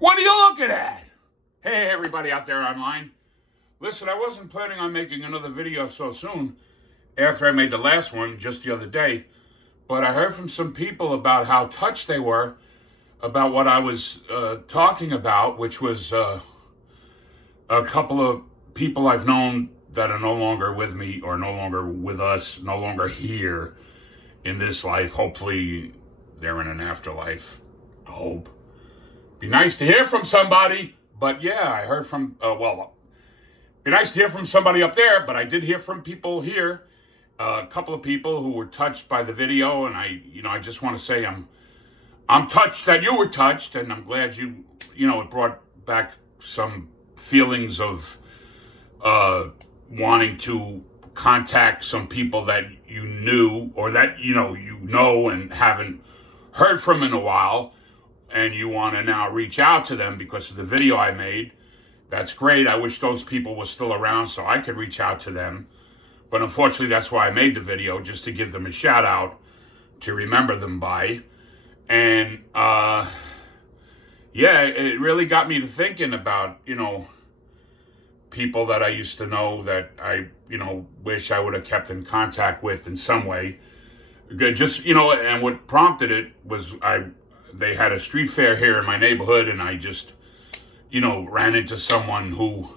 What are you looking at? Hey, everybody out there online. Listen, I wasn't planning on making another video so soon after I made the last one just the other day, but I heard from some people about how touched they were about what I was talking about, which was a couple of people I've known that are no longer with me or no longer with us, no longer here in this life. Hopefully they're in an afterlife. I hope. Be nice to hear from somebody, but yeah, I heard from, be nice to hear from somebody up there, but I did hear from people here, a couple of people who were touched by the video, and I just want to say I'm touched that you were touched, and I'm glad it brought back some feelings of wanting to contact some people that you knew or that you know and haven't heard from in a while, and you want to now reach out to them because of the video I made. That's great. I wish those people were still around so I could reach out to them. But unfortunately, that's why I made the video, just to give them a shout out to remember them by. And it really got me to thinking about, people that I used to know that I, wish I would have kept in contact with in some way. Just, and what prompted it was they had a street fair here in my neighborhood, and I just, ran into someone who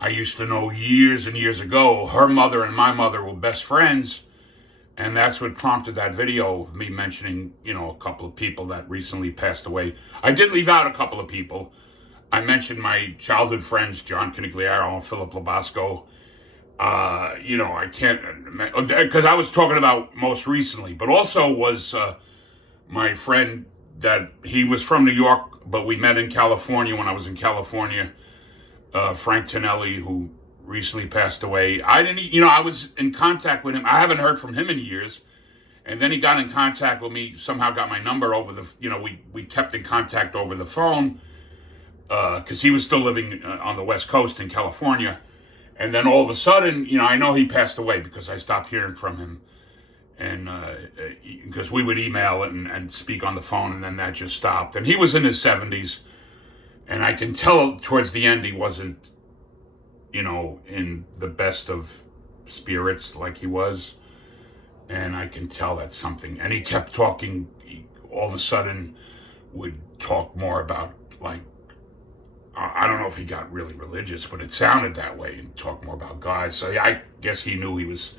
I used to know years and years ago. Her mother and my mother were best friends, and that's what prompted that video of me mentioning, a couple of people that recently passed away. I did leave out a couple of people. I mentioned my childhood friends, John Canigliaro and Philip Labasco. I can't, because I was talking about most recently, but also was my friend that he was from New York, but we met in California when I was in California, Frank Tonelli, who recently passed away. I was in contact with him. I haven't heard from him in years. And then he got in contact with me, somehow got my number over we kept in contact over the phone, because he was still living on the West Coast in California. And then all of a sudden, I know he passed away because I stopped hearing from him. And because we would email and speak on the phone, and then that just stopped. And he was in his 70s. And I can tell towards the end he wasn't, in the best of spirits like he was. And I can tell that's something. And he kept talking. He all of a sudden would talk more about, I don't know if he got really religious, but it sounded that way, and talk more about God. So I guess he knew he was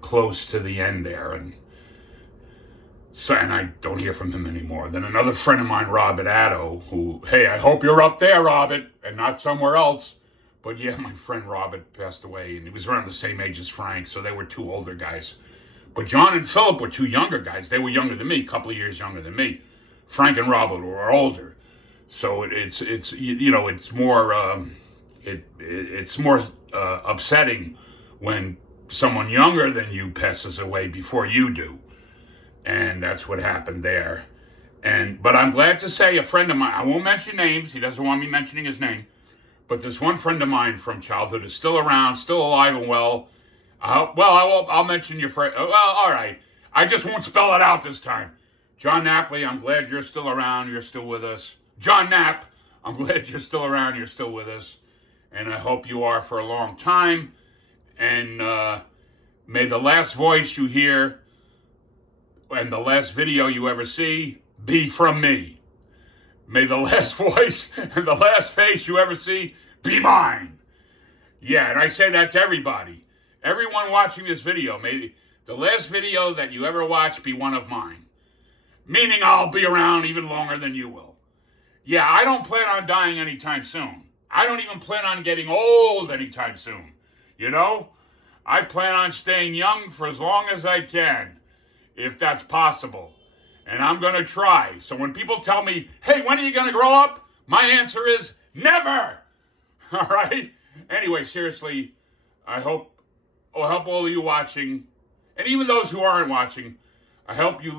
close to the end there. And I don't hear from him anymore. Then another friend of mine, Robert Addo, who, hey, I hope you're up there, Robert, and not somewhere else. But yeah, my friend Robert passed away, and he was around the same age as Frank, so they were two older guys. But John and Philip were two younger guys. They were younger than me, a couple of years younger than me. Frank and Robert were older. So it's more it's more upsetting when someone younger than you passes away before you do. And that's what happened there. But I'm glad to say a friend of mine, I won't mention names, he doesn't want me mentioning his name, but this one friend of mine from childhood is still around, still alive and well. I'll mention your friend. Well, all right. I just won't spell it out this time. John Napoli, I'm glad you're still around, you're still with us. John Knapp, I'm glad you're still around, you're still with us. And I hope you are for a long time. And may the last voice you hear and the last video you ever see be from me. May the last voice and the last face you ever see be mine. Yeah, and I say that to everybody. Everyone watching this video, may the last video that you ever watch be one of mine. Meaning I'll be around even longer than you will. Yeah, I don't plan on dying anytime soon. I don't even plan on getting old anytime soon. I plan on staying young for as long as I can, if that's possible. And I'm going to try. So when people tell me, hey, when are you going to grow up? My answer is never. All right? Anyway, seriously, I hope all of you watching, and even those who aren't watching, I hope you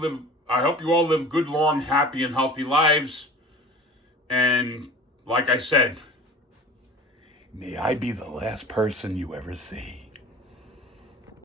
all live good, long, happy, and healthy lives. And like I said, may I be the last person you ever see.